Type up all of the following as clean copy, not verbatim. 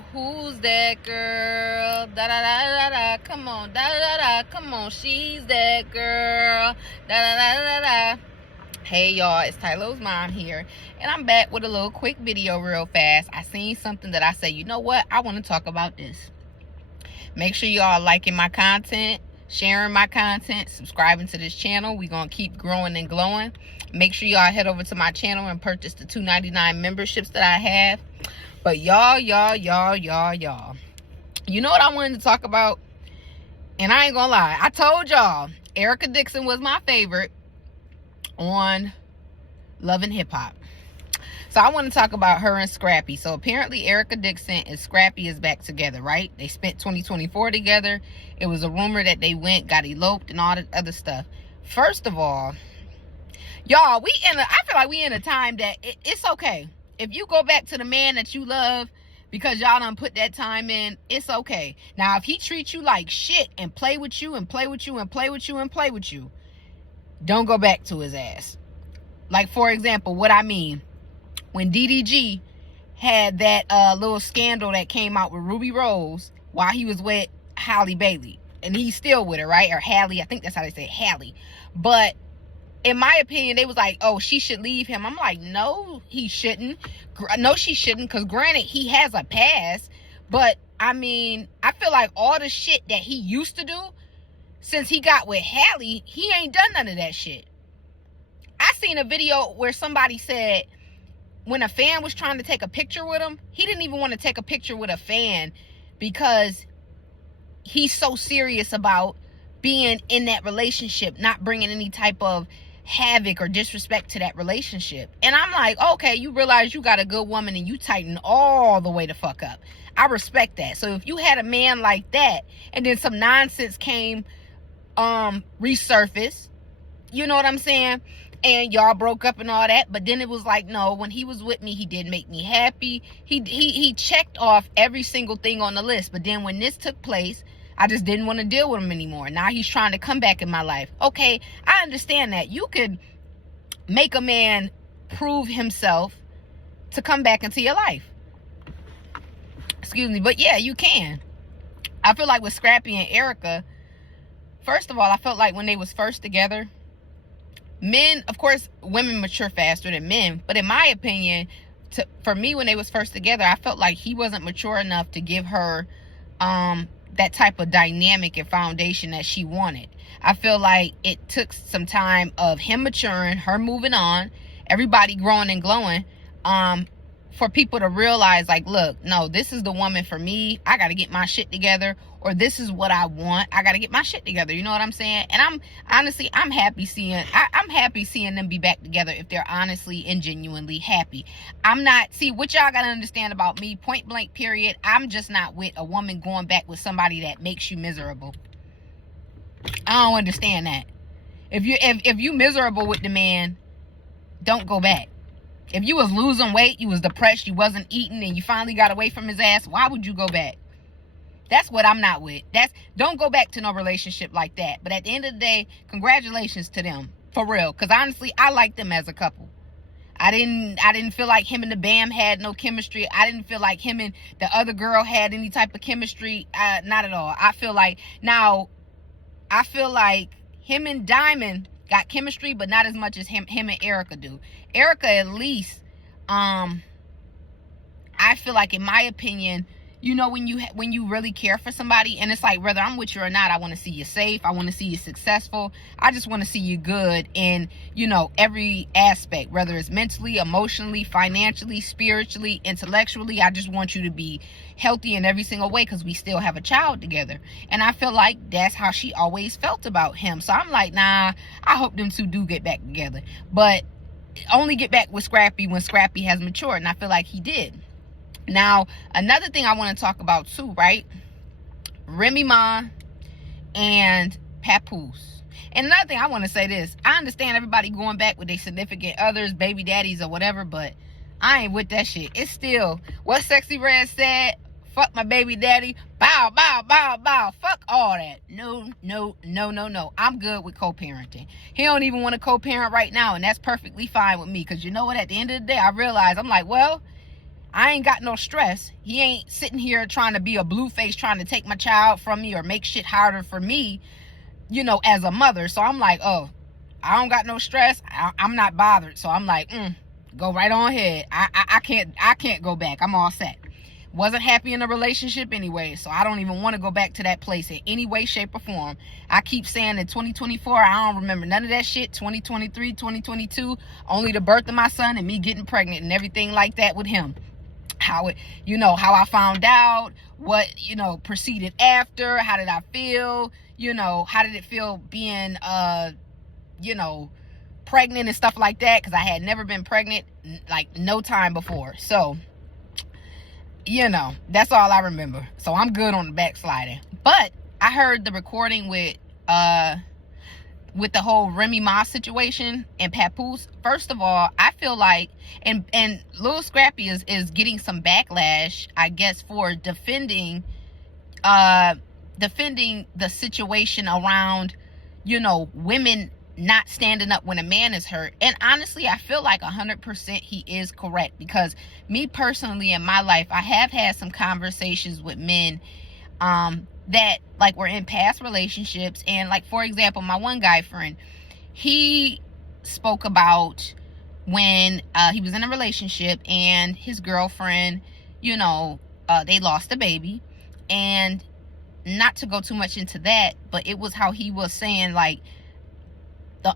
Oh, who's that girl? Da da da da da. Come on, da da da da. Come on, she's that girl. Da da da da da. Hey y'all, it's Tylo's mom here, and I'm back with a little quick video real fast. I seen something that I say, you know what? I want to talk about this. Make sure y'all liking my content, sharing my content, subscribing to this channel. We're going to keep growing and glowing. Make sure y'all head over to my channel and purchase the $2.99 memberships that I have. But y'all, you know what I wanted to talk about? And I ain't gonna lie, I told y'all Dixon was my favorite on Love and Hip Hop. So I want to talk about her and Scrappy. So apparently Dixon and Scrappy is back together, right? They spent 2024 together. It was a rumor that they got eloped and all that other stuff. First of all, y'all, I feel like we in a time that it's okay. If you go back to the man that you love because y'all done put that time in, it's okay. Now, if he treats you like shit and play with you and play with you and play with you and play with you, don't go back to his ass. Like, for example, what I mean, when DDG had that little scandal that came out with Ruby Rose while he was with Halle Bailey. And he's still with her, right? Or Halle, I think that's how they say it, Halle. But in my opinion, they was like, oh, she should leave him. I'm like, no, he shouldn't. No, she shouldn't, because granted, he has a past. But, I mean, I feel like all the shit that he used to do, since he got with Halle, he ain't done none of that shit. I seen a video where somebody said when a fan was trying to take a picture with him, he didn't even want to take a picture with a fan because he's so serious about being in that relationship, not bringing any type of havoc or disrespect to that relationship. And I'm like, okay, you realize you got a good woman and you tighten all the way the fuck up. I respect that. So if you had a man like that and then some nonsense came resurface, you know what I'm saying, and y'all broke up and all that, but then it was like, no, when he was with me, he did make me happy. He checked off every single thing on the list. But then when this took place, I just didn't want to deal with him anymore. Now he's trying to come back in my life. Okay, I understand that. You could make a man prove himself to come back into your life. Excuse me, but yeah, you can. I feel like with Scrappy and Erica, first of all, I felt like when they was first together, men, of course, women mature faster than men, but in my opinion, for me, when they was first together, I felt like he wasn't mature enough to give her that type of dynamic and foundation that she wanted. I feel like it took some time of him maturing, her moving on, everybody growing and glowing, for people to realize, like, look, no, this is the woman for me. I got to get my shit together, or this is what I want. I got to get my shit together. You know what I'm saying? And I'm happy seeing, I'm happy seeing them be back together if they're honestly and genuinely happy. See, what y'all got to understand about me, point blank period, I'm just not with a woman going back with somebody that makes you miserable. I don't understand that. If you miserable with the man, don't go back. If you was losing weight, you was depressed, you wasn't eating, and you finally got away from his ass, why would you go back? That's what I'm not with. Don't go back to no relationship like that. But at the end of the day, congratulations to them. For real. Because honestly, I like them as a couple. I didn't feel like him and the Bam had no chemistry. I didn't feel like him and the other girl had any type of chemistry. Not at all. I feel like him and Diamond got chemistry, but not as much as him and Erica do. Erica, at least, I feel like, in my opinion, you know, when you really care for somebody, and it's like, whether I'm with you or not, I want to see you safe. I want to see you successful. I just want to see you good in, you know, every aspect, whether it's mentally, emotionally, financially, spiritually, intellectually. I just want you to be healthy in every single way, because we still have a child together. And I feel like that's how she always felt about him. So I'm like, nah, I hope them two do get back together. But only get back with Scrappy when Scrappy has matured, and I feel like he did. Now, another thing I want to talk about too, right? Remy Ma and Papoose. And another thing I want to say this. I understand everybody going back with their significant others, baby daddies or whatever, but I ain't with that shit. It's still what Sexy Red said. Fuck my baby daddy. Bow, bow, bow, bow. Fuck all that. No. I'm good with co-parenting. He don't even want to co-parent right now, and that's perfectly fine with me. Because you know what? At the end of the day, I realize, I'm like, well, I ain't got no stress. He ain't sitting here trying to be a blue face, trying to take my child from me or make shit harder for me, you know, as a mother. So I'm like, oh, I don't got no stress. I'm not bothered. So I'm like, go right on ahead. I can't go back. I'm all set. Wasn't happy in a relationship anyway, so I don't even want to go back to that place in any way, shape, or form. I keep saying in 2024, I don't remember none of that shit. 2023, 2022, only the birth of my son and me getting pregnant and everything like that with him. How it, you know, how I found out, what, you know, proceeded after, how did I feel, you know, how did it feel being, you know, pregnant and stuff like that, because I had never been pregnant, like, no time before. So, you know, that's all I remember. So I'm good on the backsliding. But I heard the recording with the whole Remy Ma situation and Papoose. First of all, I feel like, and Lil Scrappy is getting some backlash, I guess, for defending the situation around, you know, women not standing up when a man is hurt. And honestly, I feel like 100% he is correct, because me personally in my life, I have had some conversations with men that, like, were in past relationships. And, like, for example, my one guy friend, he spoke about when he was in a relationship and his girlfriend, you know, they lost a baby. And not to go too much into that, but it was how he was saying, like,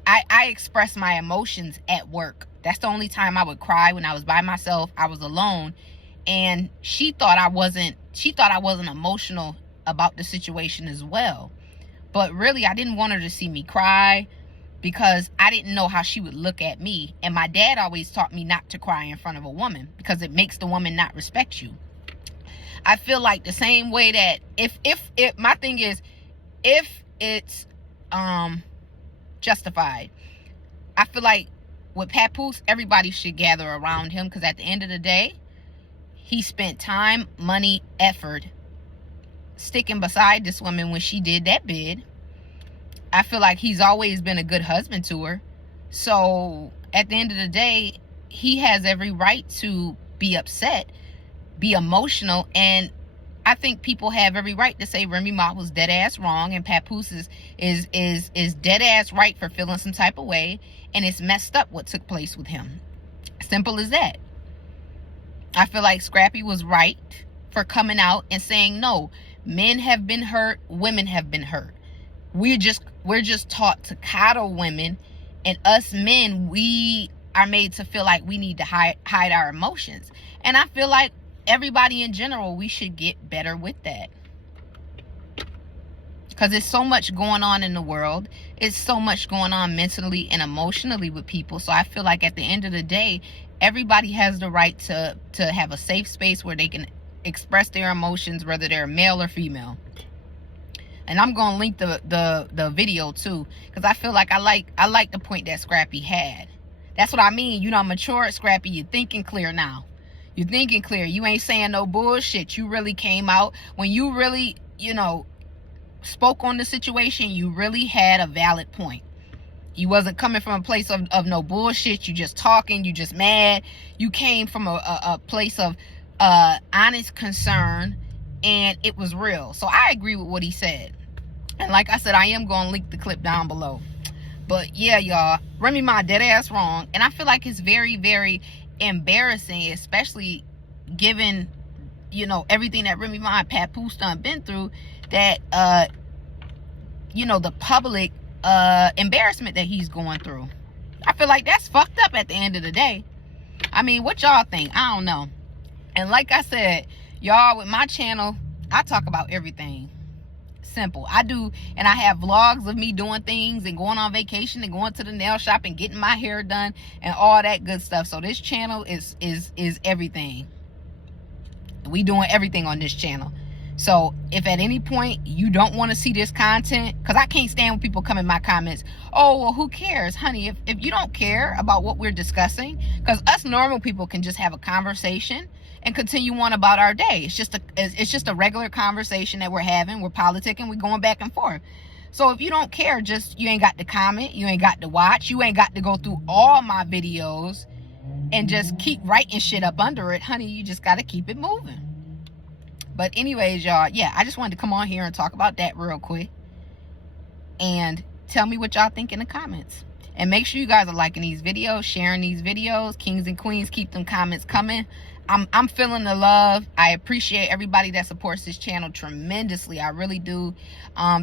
I express my emotions at work. That's the only time I would cry, when I was by myself, I was alone. And she thought I wasn't emotional about the situation as well. But really, I didn't want her to see me cry, because I didn't know how she would look at me. And my dad always taught me not to cry in front of a woman, because it makes the woman not respect you. I feel like the same way that if my thing is, if it's justified, I feel like with Papoose, everybody should gather around him, because at the end of the day, he spent time, money, effort sticking beside this woman when she did that bid. I feel like he's always been a good husband to her. So at the end of the day, he has every right to be upset, be emotional, and I think people have every right to say Remy Ma was dead ass wrong, and Papoose is dead ass right for feeling some type of way, and it's messed up what took place with him. Simple as that. I feel like Scrappy was right for coming out and saying, no, men have been hurt, women have been hurt. We're just taught to coddle women, and us men, we are made to feel like we need to hide our emotions. And I feel like everybody in general, we should get better with that, because there's so much going on in the world. It's so much going on mentally and emotionally with people. So I feel like at the end of the day, everybody has the right to have a safe space where they can express their emotions, whether they're male or female. And I'm gonna link the video too, because I feel like I like the point that Scrappy had. That's what I mean. You know, mature, Scrappy. You're thinking clear now. You're thinking clear. You ain't saying no bullshit. You really came out when you really, you know, spoke on the situation. You really had a valid point. You wasn't coming from a place of no bullshit. You just talking. You just mad. You came from a place of honest concern, and it was real. So I agree with what he said. And like I said, I am going to link the clip down below. But yeah, y'all, Remy Ma dead ass wrong. And I feel like it's very, very embarrassing, especially given, you know, everything that Remy Ma and Papoose done been through, that you know, the public embarrassment that he's going through. I feel like that's fucked up at the end of the day. I mean, what y'all think? I don't know. And like I said, y'all, with my channel, I talk about everything. Simple. I do, and I have vlogs of me doing things and going on vacation and going to the nail shop and getting my hair done and all that good stuff. So this channel is everything. We doing everything on this channel. So if at any point you don't want to see this content, because I can't stand when people come in my comments, oh, well, who cares? Honey, if you don't care about what we're discussing, because us normal people can just have a conversation and continue on about our day. It's just a regular conversation that we're having. We're politicking. We're going back and forth. So if you don't care, you ain't got to comment. You ain't got to watch. You ain't got to go through all my videos and just keep writing shit up under it, honey, you just got to keep it moving. But anyways, y'all, yeah, I just wanted to come on here and talk about that real quick. And tell me what y'all think in the comments. And make sure you guys are liking these videos, sharing these videos. Kings and queens, keep them comments coming. I'm feeling the love. I appreciate everybody that supports this channel tremendously. I really do.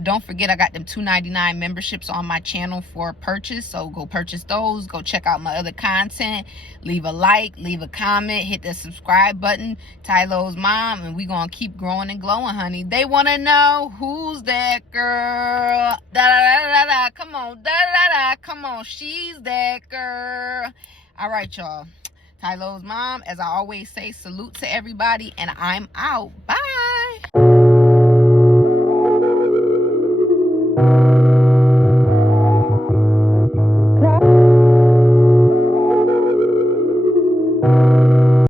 Don't forget, I got them $2.99 memberships on my channel for purchase. So go purchase those. Go check out my other content. Leave a like, leave a comment, hit the subscribe button. Tylo's mom, and we gonna keep growing and glowing, honey. They wanna know who's that girl. Da da da da da. Come on, da da da. Come on, she's that girl. All right, y'all. Tylo's mom, as I always say, salute to everybody, and I'm out. Bye.